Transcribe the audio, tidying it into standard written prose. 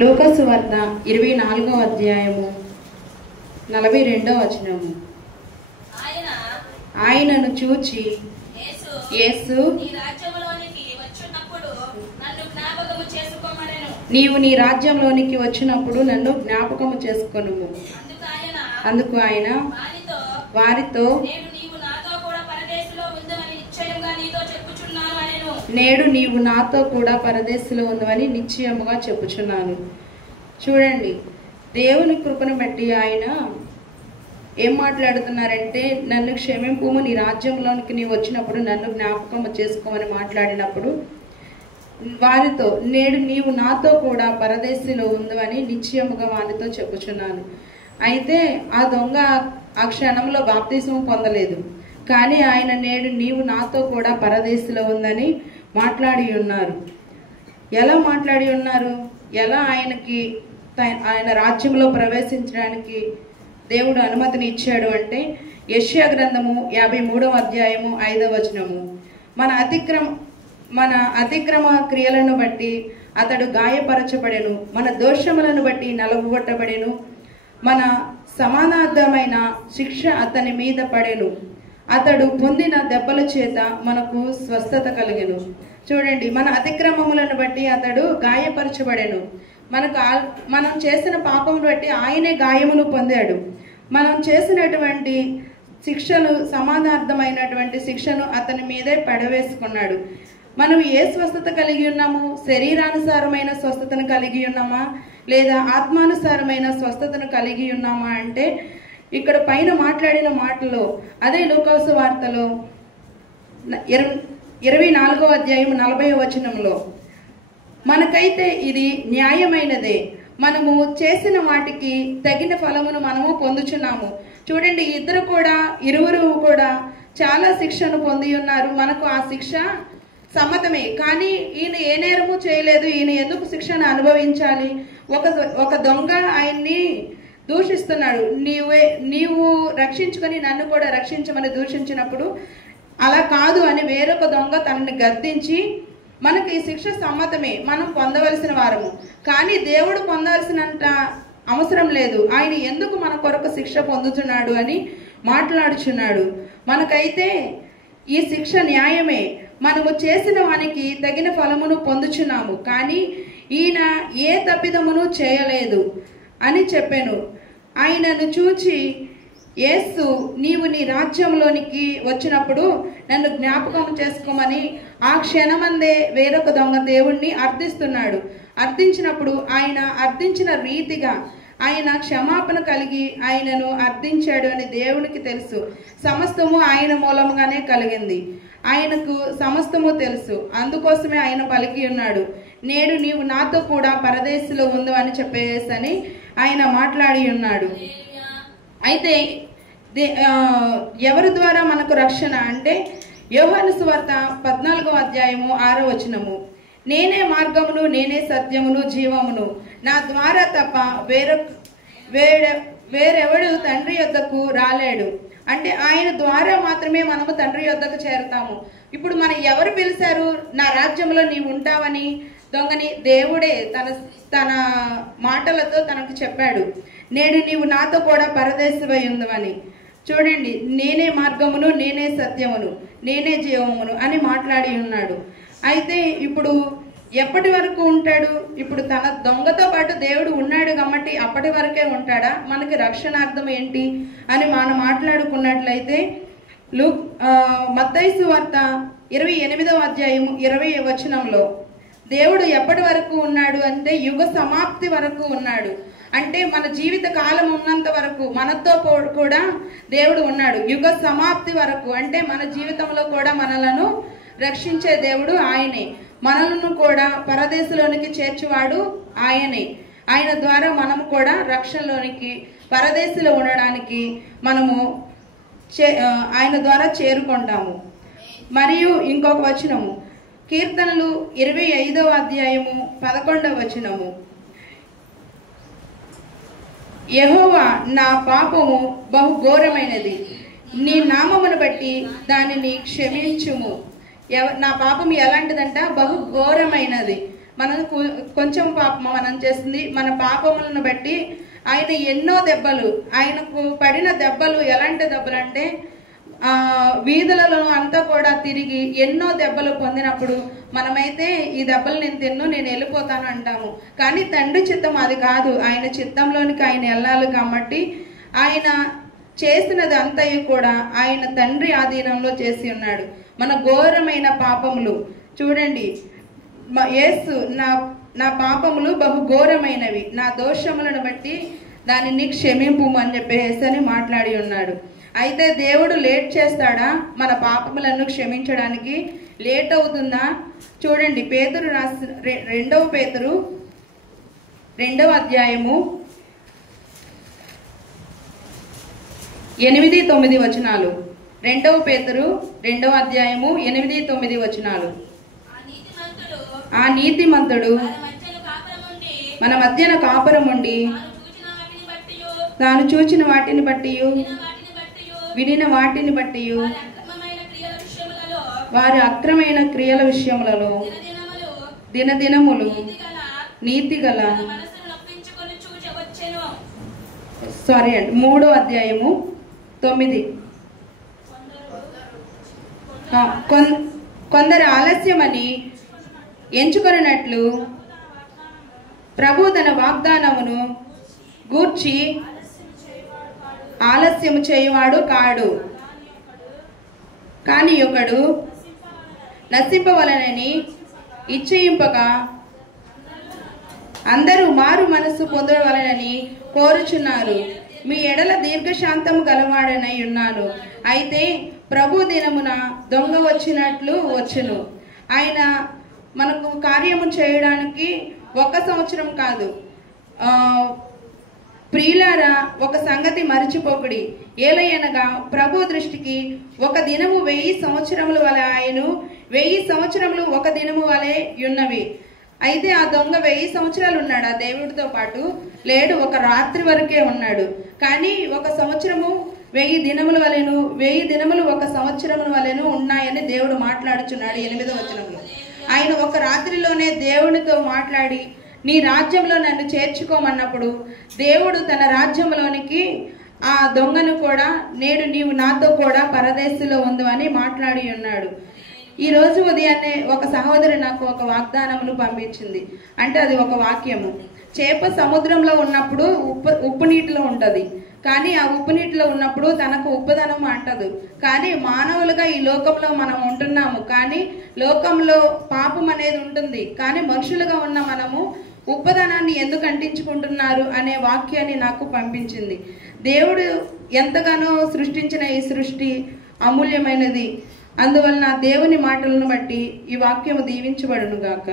లూకాసు సువార్త 24వ అధ్యాయము 42వ వచనము. ఆయనను చూచి యేసు నీవు నీ రాజ్యంలోనికి వచ్చినప్పుడు నన్ను జ్ఞాపకము చేసుకొనుము. అందుకు ఆయన వారితో నేడు నీవు నాతో కూడా పరదేశంలో ఉందని నిశ్చయముగా చెప్పుచున్నాను. చూడండి, దేవుని కృపను బట్టి ఆయన ఏం మాట్లాడుతున్నారంటే, నన్ను క్షమింపుము, నీ రాజ్యంలోనికి నీవు వచ్చినప్పుడు నన్ను జ్ఞాపకము చేసుకోమని మాట్లాడినప్పుడు వారితో నేడు నీవు నాతో కూడా పరదేశంలో ఉందని నిశ్చయముగా వారితో చెప్పుచున్నాను. అయితే ఆ దొంగ ఆ క్షణంలో బాప్తిస్మం పొందలేదు, కానీ ఆయన నేడు నీవు నాతో కూడా పరదేశంలో ఉందని మాట్లాడి ఉన్నారు. ఎలా మాట్లాడి ఉన్నారు? ఎలా ఆయన రాజ్యంలో ప్రవేశించడానికి దేవుడు అనుమతిని ఇచ్చాడు అంటే, యెషయా గ్రంథము 53వ అధ్యాయము 5వ వచనము. మన అతిక్రమ క్రియలను బట్టి అతడు గాయపరచబడెను, మన దోషములను బట్టి నలుగుగొట్టబడెను, మన సమానార్థమైన శిక్ష అతని మీద పడెను, అతడు పొందిన దెబ్బల చేత మనకు స్వస్థత కలిగెను. చూడండి, మన అతిక్రమములను బట్టి అతడు గాయపరచబడెను. మనం చేసిన పాపమును బట్టి ఆయనే గాయమును పొందాడు. మనం చేసినటువంటి శిక్షను, సమానార్థమైనటువంటి శిక్షను అతని మీదే పడవేసుకున్నాడు. మనం ఏ స్వస్థత కలిగి ఉన్నాము? శరీరానుసారమైన స్వస్థతను కలిగి ఉన్నామా, లేదా ఆత్మానుసారమైన స్వస్థతను కలిగి ఉన్నామా అంటే, ఇక్కడ పైన మాట్లాడిన మాటలో అదే లూకాసు వార్తలో 24వ అధ్యాయం 40వ వచనంలో మనకైతే ఇది న్యాయమైనదే, మనము చేసిన వాటికి తగిన ఫలమును మనము పొందుచున్నాము. చూడండి, ఇరువురు కూడా చాలా శిక్షను పొంది ఉన్నారు. మనకు ఆ శిక్ష సమ్మతమే, కానీ ఈయన ఏ నేరము చేయలేదు, ఈయన ఎందుకు శిక్షను అనుభవించాలి? ఒక దొంగ ఆయన్ని దూషిస్తున్నాడు, నీవు రక్షించుకొని నన్ను కూడా రక్షించమని దూషించినప్పుడు అలా కాదు అని వేరొక దొంగ తనని గద్దించి, మనకి ఈ శిక్ష సమ్మతమే, మనం పొందవలసిన వారము, కానీ దేవుడు పొందాల్సినంత అవసరం లేదు, ఆయన ఎందుకు మన కొరకు శిక్ష పొందుతున్నాడు అని మాట్లాడుచున్నాడు. మనకైతే ఈ శిక్ష న్యాయమే, మనము చేసిన వానికి తగిన ఫలమును పొందుచున్నాము, కానీ ఈయన ఏ తప్పిదమును చేయలేదు అని చెప్పాను. ఆయనను చూచి యేసు నీవు నీ రాజ్యంలోనికి వచ్చినప్పుడు నన్ను జ్ఞాపకం చేసుకోమని ఆ క్షణమందే వేరొక దొంగ దేవుణ్ణి అర్థిస్తున్నాడు. అర్థించినప్పుడు ఆయన అర్థించిన రీతిగా ఆయన క్షమాపణ కలిగి ఆయనను అర్థించాడు అని దేవునికి తెలుసు. సమస్తము ఆయన మూలంగానే కలిగింది, ఆయనకు సమస్తము తెలుసు. అందుకోసమే ఆయన పలికి ఉన్నాడు, నేడు నీవు నాతో కూడా పరదేశంలో ఉండు అని చెప్పేసని ఆయన మాట్లాడి ఉన్నాడు. అయితే ఎవరి ద్వారా మనకు రక్షణ అంటే, యోహాను సువార్త 14వ అధ్యాయము 6వ వచనము. నేనే మార్గమును, నేనే సత్యమును, జీవమును, నా ద్వారా తప్ప వేరెవడు తండ్రి యొద్దకు రాలేడు. అంటే ఆయన ద్వారా మాత్రమే మనము తండ్రి యొద్దకు చేరుతాము. ఇప్పుడు మనం ఎవరు పిలిచారు నా రాజ్యంలో నీవు ఉంటావని? దొంగని దేవుడే తన మాటలతో తనకు చెప్పాడు, నేడు నీవు నాతో కూడా పరదేశమై ఉందని. చూడండి, నేనే మార్గమును, నేనే సత్యమును, నేనే జీవమును అని మాట్లాడి ఉన్నాడు. అయితే ఇప్పుడు ఎప్పటి వరకు ఉంటాడు? ఇప్పుడు తన దొంగతో పాటు దేవుడు ఉన్నాడు కాబట్టి అప్పటి వరకే ఉంటాడా? మనకి రక్షణార్థం ఏంటి అని మనం మాట్లాడుకున్నట్లయితే, మత్తయి సువార్త 28వ అధ్యాయం 20వ వచనంలో దేవుడు ఎప్పటి వరకు ఉన్నాడు అంటే, యుగ సమాప్తి వరకు ఉన్నాడు. అంటే మన జీవిత కాలం ఉన్నంత వరకు మనతో కూడా దేవుడు ఉన్నాడు. యుగ సమాప్తి వరకు అంటే మన జీవితంలో కూడా మనలను రక్షించే దేవుడు ఆయనే. మనలను కూడా పరదేశంలోనికి చేర్చువాడు ఆయనే. ఆయన ద్వారా మనము కూడా రక్షణలోనికి, పరదేశంలో ఉండడానికి మనము ఆయన ద్వారా చేరుకుంటాము. మరియు ఇంకొక వచనము, కీర్తనలు 25వ అధ్యాయము 11వ వచనము. యెహోవా నా పాపము బహు ఘోరమైనది, నీ నామమును బట్టి దానిని క్షమించుము. నా పాపం ఎలాంటిదంట? బహు ఘోరమైనది. మనం కొంచెం పాపం మనం చేస్తుంది, మన పాపములను బట్టి ఆయన ఎన్నో దెబ్బలు, ఆయనకు పడిన దెబ్బలు ఎలాంటి దెబ్బలు అంటే వీధులలో అంతా కూడా తిరిగి ఎన్నో దెబ్బలు పొందినప్పుడు మనమైతే ఈ దెబ్బలు నేను తిన్ను, నేను వెళ్ళిపోతాను అంటాము. కానీ తండ్రి చిత్తం అది కాదు. ఆయన చిత్తంలోనికి ఆయన వెళ్ళాలి కాబట్టి ఆయన చేసినది అంతయు కూడా ఆయన తండ్రి ఆధీనంలో చేసి ఉన్నాడు. మన ఘోరమైన పాపములు చూడండి, యేసు నా పాపములు బహు ఘోరమైనవి, నా దోషములను బట్టి దానిని క్షమింపు అని చెప్పేసి అని మాట్లాడి ఉన్నాడు. అయితే దేవుడు లేట్ చేస్తాడా మన పాపములను క్షమించడానికి? లేట్ అవుతుందా? చూడండి, పేతురు రాసిన 2వ పేతురు 2వ అధ్యాయము 8-9 వచనాలు. 2వ పేతురు 2వ అధ్యాయము 8-9 వచనాలు. ఆ నీతిమంతుడు మన మధ్యన కాపురం ఉండి తాను చూచిన వాటిని బట్టి వినిన వాటిని బట్టి వారి అక్రమైన క్రియల విషయములలో దినదినములు నీతిగల 3వ అధ్యాయము 9. కొందరు ఆలస్యమని ఎంచుకొనినట్లు ప్రభు తన వాగ్దానమును గూర్చి ఆలస్యము చేయువాడు కాడు, కాని ఒకడు నశింపవలనని ఇచ్చయింపగా అందరూ మారు మనస్సు పొందవలనని కోరుచున్నారు. మీ ఎడల దీర్ఘశాంతము గలవాడనై ఉన్నాను. అయితే ప్రభు దినమున దొంగ వచ్చినట్లు వచ్చును. ఆయన మనకు కార్యము చేయడానికి 1 సంవత్సరం కాదు. ప్రియులారా, ఒక సంగతి మరిచిపోకుడి, ఏలయనగా ప్రభు దృష్టికి 1 దినము 1000 సంవత్సరముల వలె ఆయను 1000 సంవత్సరములు 1 దినము వలె ఉన్నవి. అయితే ఆ దొంగ 1000 సంవత్సరాలు ఉన్నాడు ఆ దేవుడితో పాటు? లేడు, 1 రాత్రి వరకే ఉన్నాడు. కానీ 1 సంవత్సరము 1000 దినముల వలెను, 1000 దినములు 1 సంవత్సరముల వలెను ఉన్నాయని దేవుడు మాట్లాడుచున్నాడు 8వ వచనంలో. ఆయన 1 రాత్రిలోనే దేవునితో మాట్లాడి నీ రాజ్యంలో నన్ను చేర్చుకోమన్నప్పుడు దేవుడు తన రాజ్యంలోనికి ఆ దొంగను కూడా నేడు నీవు నాతో కూడా పరదేశంలో ఉండు అని మాట్లాడి ఉన్నాడు. ఈ రోజు ఉదయాన్నే ఒక సహోదరి నాకు ఒక వాగ్దానమును పంపించింది. అంటే అది ఒక వాక్యము. చేప సముద్రంలో ఉన్నప్పుడు ఉప్పు నీటిలో ఉంటది, కానీ ఆ ఉప్పు నీటిలో ఉన్నప్పుడు తనకు ఉప్పుదనం అంటదు. కానీ మానవులుగా ఈ లోకంలో మనం ఉంటున్నాము, కానీ లోకంలో పాపం అనేది ఉంటుంది. కానీ మనుషులుగా ఉన్న మనము ఉప్పుదనాన్ని ఎందుకు అంటించుకుంటున్నారు అనే వాక్యాన్ని నాకు పంపించింది. దేవుడు ఎంతగానో సృష్టించిన ఈ సృష్టి అమూల్యమైనది. అందువలన దేవుని మాటలను బట్టి ఈ వాక్యము దీవించబడును గాక.